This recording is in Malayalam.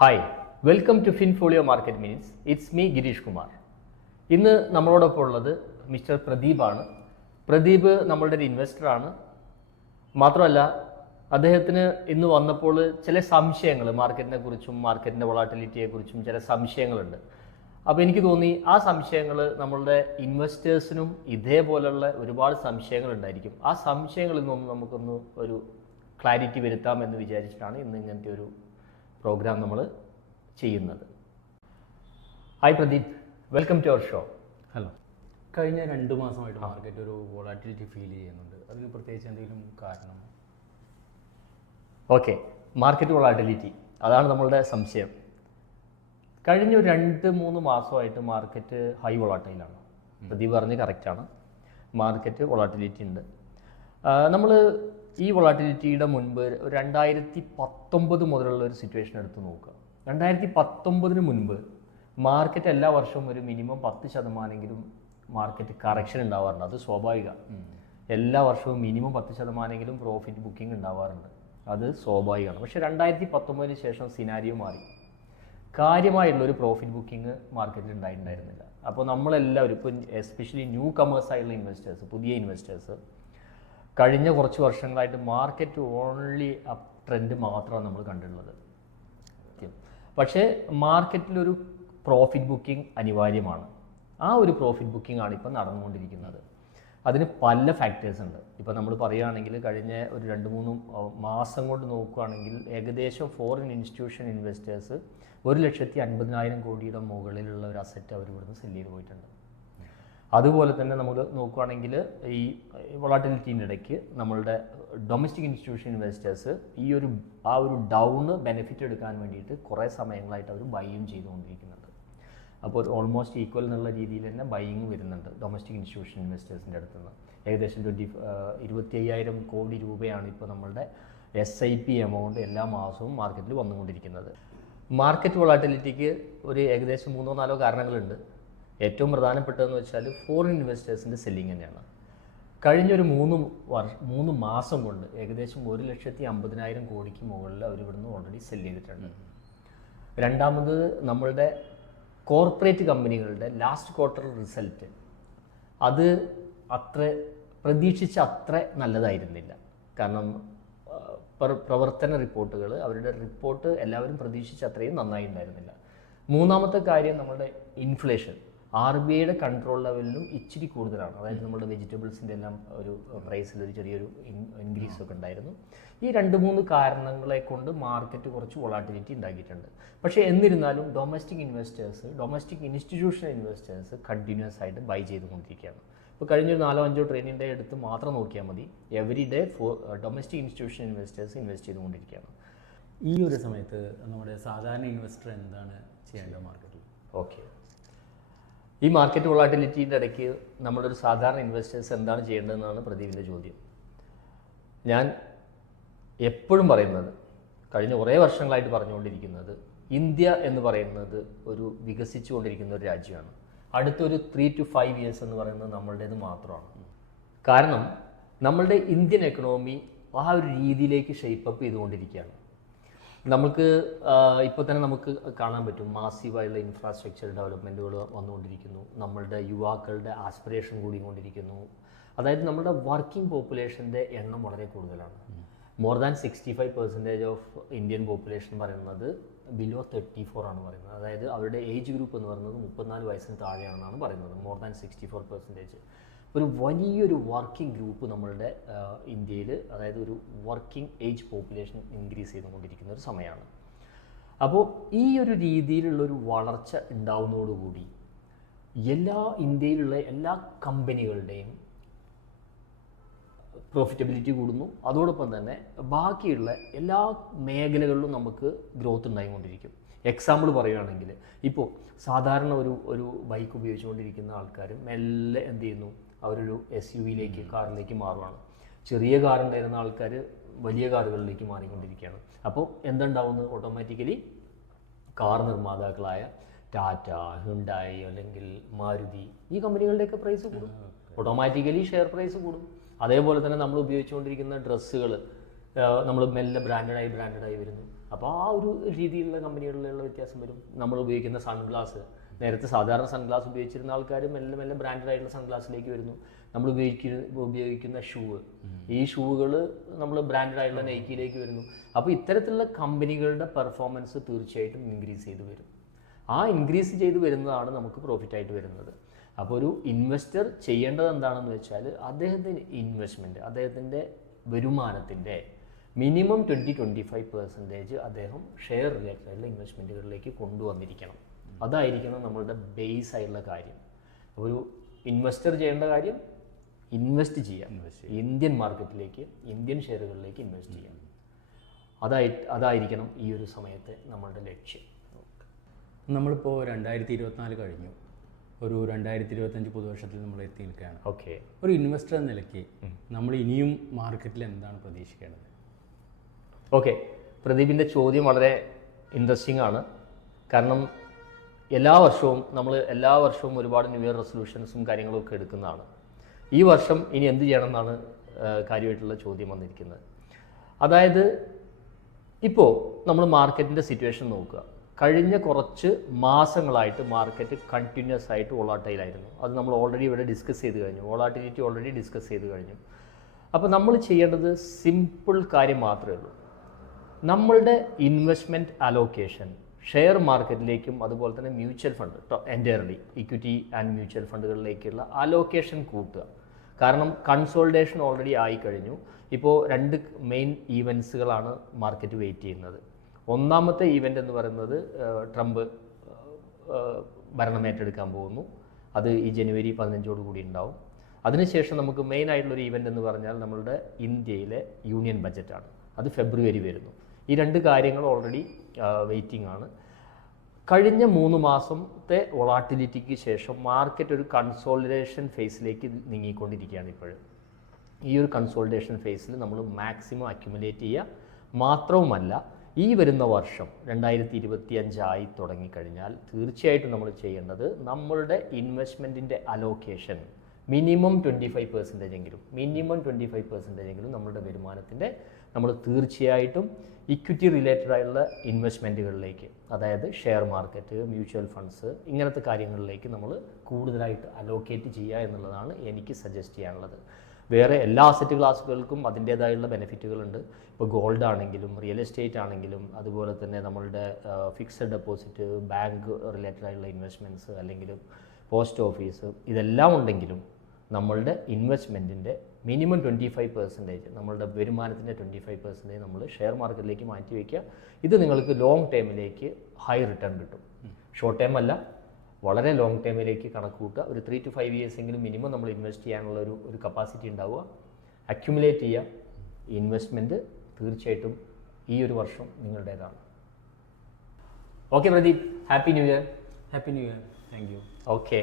Hi, welcome to Finfolio market minutes. It's me Girish Kumar. ഇന്ന് നമ്മളോടൊപ്പം ഉള്ളത് മിസ്റ്റർ പ്രദീപാണ്. പ്രദീപ് നമ്മളുടെ ഒരു ഇൻവെസ്റ്ററാണ്. മാത്രമല്ല അദ്ദേഹത്തിന് ഇന്ന് വന്നപ്പോൾ ചില സംശയങ്ങൾ മാർക്കറ്റിനെ കുറിച്ചും മാർക്കറ്റിൻ്റെ വൊളാറ്റിലിറ്റിയെക്കുറിച്ചും ചില സംശയങ്ങളുണ്ട്. അപ്പോൾ എനിക്ക് തോന്നി ആ സംശയങ്ങൾ നമ്മളുടെ ഇൻവെസ്റ്റേഴ്സിനും ഇതേപോലുള്ള ഒരുപാട് സംശയങ്ങൾ ഉണ്ടായിരിക്കും. ആ സംശയങ്ങളിൽ നിന്നും നമുക്കൊന്ന് ഒരു ക്ലാരിറ്റി വരുത്താമെന്ന് വിചാരിച്ചിട്ടാണ് ഇന്ന് ഇങ്ങനത്തെ ഒരു പ്രോഗ്രാം നമ്മൾ ചെയ്യുന്നത്. Hi Pradeep, welcome to our show. Hello. കഴിഞ്ഞ 2 മാസമായിട്ട് മാർക്കറ്റ് ഒരു വോളാറ്റിലിറ്റി ഫീൽ ചെയ്യുന്നുണ്ട്. അതിന് പ്രത്യേകിച്ച് എന്തെങ്കിലും കാരണം? ഓക്കെ, മാർക്കറ്റ് വൊളാറ്റിലിറ്റി, അതാണ് നമ്മളുടെ സംശയം. കഴിഞ്ഞ 2-3 മാസമായിട്ട് മാർക്കറ്റ് ഹൈ വൊളാറ്റൈലാണ്. പ്രദീപ് പറഞ്ഞ് കറക്റ്റാണ്. മാർക്കറ്റ് വൊളാറ്റിലിറ്റി ഉണ്ട്. നമ്മൾ ഈ വൊളാറ്റിലിറ്റിയുടെ മുൻപ് 2019 മുതലുള്ള ഒരു സിറ്റുവേഷൻ എടുത്ത് നോക്കുക. 2019 മുൻപ് മാർക്കറ്റ് എല്ലാ വർഷവും ഒരു മിനിമം 10% മാർക്കറ്റ് കറക്ഷൻ ഉണ്ടാവാറുണ്ട്. അത് സ്വാഭാവിക. എല്ലാ വർഷവും മിനിമം 10% പ്രോഫിറ്റ് ബുക്കിംഗ് ഉണ്ടാവാറുണ്ട്. അത് സ്വാഭാവികമാണ്. പക്ഷേ 2019 ശേഷം സിനാരിയോ മാറി. കാര്യമായിട്ടുള്ളൊരു പ്രോഫിറ്റ് ബുക്കിംഗ് മാർക്കറ്റിൽ ഉണ്ടായിരുന്നില്ല. അപ്പോൾ നമ്മളെല്ലാവരും ഇപ്പോൾ എസ്പെഷ്യലി ന്യൂ കമേഴ്സായിട്ടുള്ള ഇൻവെസ്റ്റേഴ്സ്, പുതിയ ഇൻവെസ്റ്റേഴ്സ്, കഴിഞ്ഞ കുറച്ച് വർഷങ്ങളായിട്ട് മാർക്കറ്റ് ഓൺലി അപ്പ് ട്രെൻഡ് മാത്രമാണ് നമ്മൾ കണ്ടിട്ടുള്ളത്. പക്ഷേ മാർക്കറ്റിലൊരു പ്രോഫിറ്റ് ബുക്കിംഗ് അനിവാര്യമാണ്. ആ ഒരു പ്രോഫിറ്റ് ബുക്കിംഗ് ആണ് ഇപ്പോൾ നടന്നുകൊണ്ടിരിക്കുന്നത്. അതിന് പല ഫാക്ടേഴ്സ് ഉണ്ട്. ഇപ്പോൾ നമ്മൾ പറയുകയാണെങ്കിൽ കഴിഞ്ഞ ഒരു 2-3 മാസം കൊണ്ട് നോക്കുകയാണെങ്കിൽ ഏകദേശം ഫോറിൻ ഇൻസ്റ്റിറ്റ്യൂഷൻ ഇൻവെസ്റ്റേഴ്സ് 1,50,000 കോടിയുടെ മുകളിലുള്ള ഒരു അസറ്റ് അവർ ഇവിടുന്ന് സെല്ല് ചെയ്ത് പോയിട്ടുണ്ട്. അതുപോലെ തന്നെ നമ്മൾ നോക്കുകയാണെങ്കിൽ ഈ വൊളാറ്റിലിറ്റീൻ്റെ ഇടയ്ക്ക് നമ്മളുടെ ഡൊമസ്റ്റിക് ഇൻസ്റ്റിറ്റ്യൂഷൻ ഇൻവെസ്റ്റേഴ്സ് ആ ഒരു ഡൗണ് ബെനിഫിറ്റ് എടുക്കാൻ വേണ്ടിയിട്ട് കുറേ സമയങ്ങളായിട്ട് അവർ ബൈയും ചെയ്തുകൊണ്ടിരിക്കുന്നുണ്ട്. അപ്പോൾ ഓൾമോസ്റ്റ് ഈക്വൽ എന്നുള്ള രീതിയിൽ തന്നെ ബൈയിങ് വരുന്നുണ്ട് ഡൊമസ്റ്റിക് ഇൻസ്റ്റിറ്റ്യൂഷൻ ഇൻവെസ്റ്റേഴ്സിൻ്റെ അടുത്ത് നിന്ന്. ഏകദേശം 25,000 കോടി രൂപയാണ് ഇപ്പോൾ നമ്മളുടെ SIP എമൗണ്ട് എല്ലാ മാസവും മാർക്കറ്റിൽ വന്നുകൊണ്ടിരിക്കുന്നത്. മാർക്കറ്റ് വൊളാറ്റിലിറ്റിക്ക് ഒരു ഏകദേശം 3-4 കാരണങ്ങളുണ്ട്. ഏറ്റവും പ്രധാനപ്പെട്ടതെന്ന് വെച്ചാൽ ഫോറിൻ ഇൻവെസ്റ്റേഴ്സിൻ്റെ സെല്ലിങ് തന്നെയാണ്. കഴിഞ്ഞൊരു 3 മാസം കൊണ്ട് ഏകദേശം 1,50,000 കോടിക്ക് മുകളിൽ അവർ ഇവിടുന്ന് ഓൾറെഡി സെല്ല് ചെയ്തിട്ടുണ്ട്. രണ്ടാമത് നമ്മളുടെ കോർപ്പറേറ്റ് കമ്പനികളുടെ ലാസ്റ്റ് ക്വാർട്ടർ റിസൾട്ട് അത് പ്രതീക്ഷിച്ച അത്ര നല്ലതായിരുന്നില്ല. കാരണം പ്രവർത്തന റിപ്പോർട്ടുകൾ, അവരുടെ റിപ്പോർട്ട് എല്ലാവരും പ്രതീക്ഷിച്ച അത്രയും നന്നായി ഉണ്ടായിരുന്നില്ല. മൂന്നാമത്തെ കാര്യം നമ്മളുടെ ഇൻഫ്ലേഷൻ RBIയുടെ കൺട്രോൾ ലെവലിലും ഇച്ചിരി കൂടുതലാണ്. അതായത് നമ്മുടെ വെജിറ്റബിൾസിൻ്റെ എല്ലാം ഒരു പ്രൈസിൽ ഒരു ചെറിയൊരു ഇൻക്രീസ് ഒക്കെ ഉണ്ടായിരുന്നു. ഈ 2-3 കാരണങ്ങളെ കൊണ്ട് മാർക്കറ്റ് കുറച്ച് വൊളാറ്റിലിറ്റി ഉണ്ടാക്കിയിട്ടുണ്ട്. പക്ഷേ എന്നിരുന്നാലും ഡൊമസ്റ്റിക് ഇൻസ്റ്റിറ്റ്യൂഷണൽ ഇൻവെസ്റ്റേഴ്സ് കണ്ടിന്യൂസ് ആയിട്ട് ബൈ ചെയ്തുകൊണ്ടിരിക്കുകയാണ്. ഇപ്പോൾ കഴിഞ്ഞൊരു 4-5 ട്രെയിനിൻ്റെ അടുത്ത് മാത്രം നോക്കിയാൽ മതി, every day domestic institutional investors invest ചെയ്തുകൊണ്ടിരിക്കുകയാണ്. ഈ ഒരു സമയത്ത് നമ്മുടെ സാധാരണ ഇൻവെസ്റ്റർ എന്താണ് ചെയ്യേണ്ടത് മാർക്കറ്റിൽ? ഓക്കെ, ഈ മാർക്കറ്റ് വൊളാറ്റിലിറ്റിയുടെ ഇടയ്ക്ക് നമ്മളൊരു സാധാരണ ഇൻവെസ്റ്റേഴ്സ് എന്താണ് ചെയ്യേണ്ടതെന്നാണ് പ്രദീപിൻ്റെ ചോദ്യം. ഞാൻ എപ്പോഴും പറയുന്നത്, കഴിഞ്ഞ കുറേ വർഷങ്ങളായിട്ട് പറഞ്ഞുകൊണ്ടിരിക്കുന്നത്, ഇന്ത്യ എന്ന് പറയുന്നത് ഒരു വികസിച്ചുകൊണ്ടിരിക്കുന്ന ഒരു രാജ്യമാണ്. അടുത്തൊരു 3 to 5 years എന്ന് പറയുന്നത് നമ്മളുടേത് മാത്രമാണ്. കാരണം നമ്മളുടെ ഇന്ത്യൻ എക്കണോമി ആ ഒരു രീതിയിലേക്ക് ഷേപ്പപ്പ് ചെയ്തുകൊണ്ടിരിക്കുകയാണ്. നമുക്ക് ഇപ്പോൾ തന്നെ നമുക്ക് കാണാൻ പറ്റും, മാസീവായുള്ള ഇൻഫ്രാസ്ട്രക്ചർ ഡെവലപ്മെൻറ്റുകൾ വന്നുകൊണ്ടിരിക്കുന്നു. നമ്മളുടെ യുവാക്കളുടെ ആസ്പിറേഷൻ കൂടിക്കൊണ്ടിരിക്കുന്നു. അതായത് നമ്മുടെ വർക്കിംഗ് പോപ്പുലേഷൻ്റെ എണ്ണം വളരെ കൂടുതലാണ്. More than 65% of Indian population പറയുന്നത് ബിലോ 34 ആണ് പറയുന്നത്. അതായത് അവരുടെ ഏജ് ഗ്രൂപ്പ് എന്ന് പറയുന്നത് 34 വയസ്സിന് താഴെയാണെന്നാണ് പറയുന്നത്. More than 64%. ഒരു വലിയൊരു വർക്കിംഗ് ഗ്രൂപ്പ് നമ്മളുടെ ഇന്ത്യയിൽ, അതായത് ഒരു വർക്കിംഗ് ഏജ് പോപ്പുലേഷൻ ഇൻക്രീസ് ചെയ്തുകൊണ്ടിരിക്കുന്ന ഒരു സമയമാണ്. അപ്പോൾ ഈ ഒരു രീതിയിലുള്ളൊരു വളർച്ച ഉണ്ടാവുന്നതോടുകൂടി ഇന്ത്യയിലുള്ള എല്ലാ കമ്പനികളുടെയും പ്രോഫിറ്റബിലിറ്റി കൂടുന്നു. അതോടൊപ്പം തന്നെ ബാക്കിയുള്ള എല്ലാ മേഖലകളിലും നമുക്ക് ഗ്രോത്ത് ഉണ്ടായിക്കൊണ്ടിരിക്കും. എക്സാമ്പിൾ പറയുകയാണെങ്കിൽ, ഇപ്പോൾ സാധാരണ ഒരു ബൈക്ക് ഉപയോഗിച്ചുകൊണ്ടിരിക്കുന്ന ആൾക്കാർ മെല്ലെ എന്ത് ചെയ്യുന്നു, അവരൊരു SUV കാറിലേക്ക് മാറുകയാണ്. ചെറിയ കാറുണ്ടായിരുന്ന ആൾക്കാർ വലിയ കാറുകളിലേക്ക് മാറിക്കൊണ്ടിരിക്കുകയാണ്. അപ്പോൾ എന്തുണ്ടാവുന്നത്, ഓട്ടോമാറ്റിക്കലി കാർ നിർമ്മാതാക്കളായ ടാറ്റ, ഹ്യുണ്ടായി അല്ലെങ്കിൽ മാരുതി, ഈ കമ്പനികളുടെയൊക്കെ പ്രൈസ് കൂടും. ഓട്ടോമാറ്റിക്കലി ഷെയർ പ്രൈസ് കൂടും. അതേപോലെ തന്നെ നമ്മൾ ഉപയോഗിച്ചുകൊണ്ടിരിക്കുന്ന ഡ്രസ്സുകൾ, നമ്മൾ മെല്ലെ ബ്രാൻഡഡായി വരുന്നു. അപ്പോൾ ആ ഒരു രീതിയിലുള്ള കമ്പനികളിലുള്ള വ്യത്യാസം വരും. നമ്മൾ ഉപയോഗിക്കുന്ന സൺഗ്ലാസ്, നേരത്തെ സാധാരണ സൺഗ്ലാസ് ഉപയോഗിച്ചിരുന്ന ആൾക്കാർ മെല്ലെ മെല്ലെ ബ്രാൻഡഡായിട്ടുള്ള സൺഗ്ലാസിലേക്ക് വരുന്നു. നമ്മൾ ഉപയോഗിക്കുന്ന ഈ ഷൂകൾ നമ്മൾ ബ്രാൻഡഡായിട്ടുള്ള നൈക്കിയിലേക്ക് വരുന്നു. അപ്പോൾ ഇത്തരത്തിലുള്ള കമ്പനികളുടെ പെർഫോമൻസ് തീർച്ചയായിട്ടും ഇൻക്രീസ് ചെയ്ത് വരും. ആ ഇൻക്രീസ് ചെയ്ത് വരുന്നതാണ് നമുക്ക് പ്രോഫിറ്റായിട്ട് വരുന്നത്. അപ്പോൾ ഒരു ഇൻവെസ്റ്റർ ചെയ്യേണ്ടത് എന്താണെന്ന് വെച്ചാൽ അദ്ദേഹത്തിൻ്റെ ഇൻവെസ്റ്റ്മെൻറ്റ്, അദ്ദേഹത്തിൻ്റെ വരുമാനത്തിൻ്റെ മിനിമം 20-25% അദ്ദേഹം ഷെയർ റിലേറ്റഡായിട്ടുള്ള ഇൻവെസ്റ്റ്മെൻറ്റുകളിലേക്ക് കൊണ്ടുവന്നിരിക്കണം. അതായിരിക്കണം നമ്മളുടെ ബേസ് ആയിട്ടുള്ള കാര്യം. ഒരു ഇൻവെസ്റ്റർ ചെയ്യേണ്ട കാര്യം ഇൻവെസ്റ്റ് ചെയ്യാം, ഇന്ത്യൻ മാർക്കറ്റിലേക്ക്, ഇന്ത്യൻ ഷെയറുകളിലേക്ക് ഇൻവെസ്റ്റ് ചെയ്യാം. അതായിരിക്കണം ഈ ഒരു സമയത്തെ നമ്മളുടെ ലക്ഷ്യം. നമ്മളിപ്പോൾ 2024 കഴിഞ്ഞു, ഒരു 2025 പുതുവർഷത്തിൽ നമ്മൾ എത്തി നിൽക്കുകയാണ്. ഓക്കെ, ഒരു ഇൻവെസ്റ്റർ എന്ന നിലയ്ക്ക് നമ്മൾ ഇനിയും മാർക്കറ്റിൽ എന്താണ് പ്രതീക്ഷിക്കേണ്ടത്? ഓക്കെ, പ്രദീപിൻ്റെ ചോദ്യം വളരെ ഇൻട്രസ്റ്റിംഗ് ആണ്. കാരണം എല്ലാ വർഷവും ഒരുപാട് ന്യൂ ഇയർ റെസൊല്യൂഷൻസും കാര്യങ്ങളൊക്കെ എടുക്കുന്നതാണ്. ഈ വർഷം ഇനി എന്ത് ചെയ്യണം എന്നാണ് കാര്യമായിട്ടുള്ള ചോദ്യം വന്നിരിക്കുന്നത്. അതായത് ഇപ്പോൾ നമ്മൾ മാർക്കറ്റിൻ്റെ സിറ്റുവേഷൻ നോക്കുക. കഴിഞ്ഞ കുറച്ച് മാസങ്ങളായിട്ട് മാർക്കറ്റ് കണ്ടിന്യൂസ് ആയിട്ട് വോളാറ്റൈലായിരുന്നു. അത് നമ്മൾ ഓൾറെഡി ഇവിടെ ഡിസ്കസ് ചെയ്ത് കഴിഞ്ഞു. വോളാറ്റിലിറ്റി ഓൾറെഡി ഡിസ്കസ് ചെയ്ത് കഴിഞ്ഞു. അപ്പോൾ നമ്മൾ ചെയ്യേണ്ടത് സിമ്പിൾ കാര്യം മാത്രമേ ഉള്ളൂ. നമ്മളുടെ ഇൻവെസ്റ്റ്മെൻറ്റ് അലോക്കേഷൻ ഷെയർ മാർക്കറ്റിലേക്കും അതുപോലെ തന്നെ mutual fund, entirely equity and mutual ഫണ്ടുകളിലേക്കുള്ള അലോക്കേഷൻ കൂട്ടുക. കാരണം കൺസോളിഡേഷൻ ഓൾറെഡി ആയിക്കഴിഞ്ഞു. ഇപ്പോൾ 2 മെയിൻ ഈവൻസുകളാണ് മാർക്കറ്റ് വെയിറ്റ് ചെയ്യുന്നത്. ഒന്നാമത്തെ ഈവൻ്റ് എന്ന് പറയുന്നത് ട്രംപ് ഭരണമേറ്റെടുക്കാൻ പോകുന്നു. അത് ഈ ജനുവരി 15 കൂടി ഉണ്ടാവും. അതിനുശേഷം നമുക്ക് മെയിൻ ആയിട്ടുള്ളൊരു ഈവൻ്റ് എന്ന് പറഞ്ഞാൽ നമ്മളുടെ ഇന്ത്യയിലെ യൂണിയൻ ബജറ്റാണ്. അത് ഫെബ്രുവരി വരുന്നു. ഈ 2 കാര്യങ്ങൾ ഓൾറെഡി വെയിറ്റിംഗ് ആണ്. കഴിഞ്ഞ 3 മാസത്തെ വോളാറ്റിലിറ്റിക്ക് ശേഷം മാർക്കറ്റ് ഒരു കൺസോളിഡേഷൻ ഫേസിലേക്ക് നീങ്ങിക്കൊണ്ടിരിക്കുകയാണ്. ഇപ്പോഴും ഈ ഒരു കൺസോളിഡേഷൻ ഫേസിൽ നമ്മൾ മാക്സിമം അക്യുമുലേറ്റ് ചെയ്യുക. മാത്രവുമല്ല, ഈ വരുന്ന വർഷം 2025 ആയി തുടങ്ങിക്കഴിഞ്ഞാൽ തീർച്ചയായിട്ടും നമ്മൾ ചെയ്യേണ്ടത് നമ്മളുടെ ഇൻവെസ്റ്റ്മെൻറ്റിൻ്റെ അലോക്കേഷൻ മിനിമം 25% എങ്കിലും നമ്മളുടെ വരുമാനത്തിൻ്റെ നമ്മൾ തീർച്ചയായിട്ടും ഇക്വിറ്റി റിലേറ്റഡ് ആയിട്ടുള്ള ഇൻവെസ്റ്റ്മെൻറ്റുകളിലേക്ക്, അതായത് ഷെയർ മാർക്കറ്റ്, മ്യൂച്വൽ ഫണ്ട്സ്, ഇങ്ങനത്തെ കാര്യങ്ങളിലേക്ക് നമ്മൾ കൂടുതലായിട്ട് അലോക്കേറ്റ് ചെയ്യുക എന്നുള്ളതാണ് എനിക്ക് സജസ്റ്റ് ചെയ്യാനുള്ളത്. വേറെ എല്ലാ അസറ്റ് ക്ലാസ്സുകൾക്കും അതിൻ്റേതായുള്ള ബെനിഫിറ്റുകളുണ്ട്. ഇപ്പോൾ ഗോൾഡ് ആണെങ്കിലും റിയൽ എസ്റ്റേറ്റ് ആണെങ്കിലും അതുപോലെ തന്നെ നമ്മളുടെ ഫിക്സഡ് ഡെപ്പോസിറ്റ്, ബാങ്ക് റിലേറ്റഡ് ആയിട്ടുള്ള ഇൻവെസ്റ്റ്മെൻറ്റ്സ്, അല്ലെങ്കിൽ പോസ്റ്റ് ഓഫീസ്, ഇതെല്ലാം ഉണ്ടെങ്കിലും നമ്മളുടെ ഇൻവെസ്റ്റ്മെൻറ്റിൻ്റെ മിനിമം 25%, നമ്മളുടെ വരുമാനത്തിൻ്റെ 25% നമ്മൾ ഷെയർ മാർക്കറ്റിലേക്ക് മാറ്റി വയ്ക്കുക. ഇത് നിങ്ങൾക്ക് ലോങ് ടൈമിലേക്ക് ഹൈ റിട്ടേൺ കിട്ടും. ഷോർട്ട് ടൈം അല്ല, വളരെ ലോങ് ടൈമിലേക്ക് കണക്ക് കൂട്ടുക. ഒരു 3 to 5 years എങ്കിലും മിനിമം നമ്മൾ ഇൻവെസ്റ്റ് ചെയ്യാനുള്ള ഒരു കപ്പാസിറ്റി ഉണ്ടാവുക. അക്യുമുലേറ്റ് ചെയ്യുക. ഇൻവെസ്റ്റ്മെൻറ്റ് തീർച്ചയായിട്ടും ഈ ഒരു വർഷം നിങ്ങളുടേതാണ്. Okay Pradeep, happy new year. Happy new year. Thank you. Okay.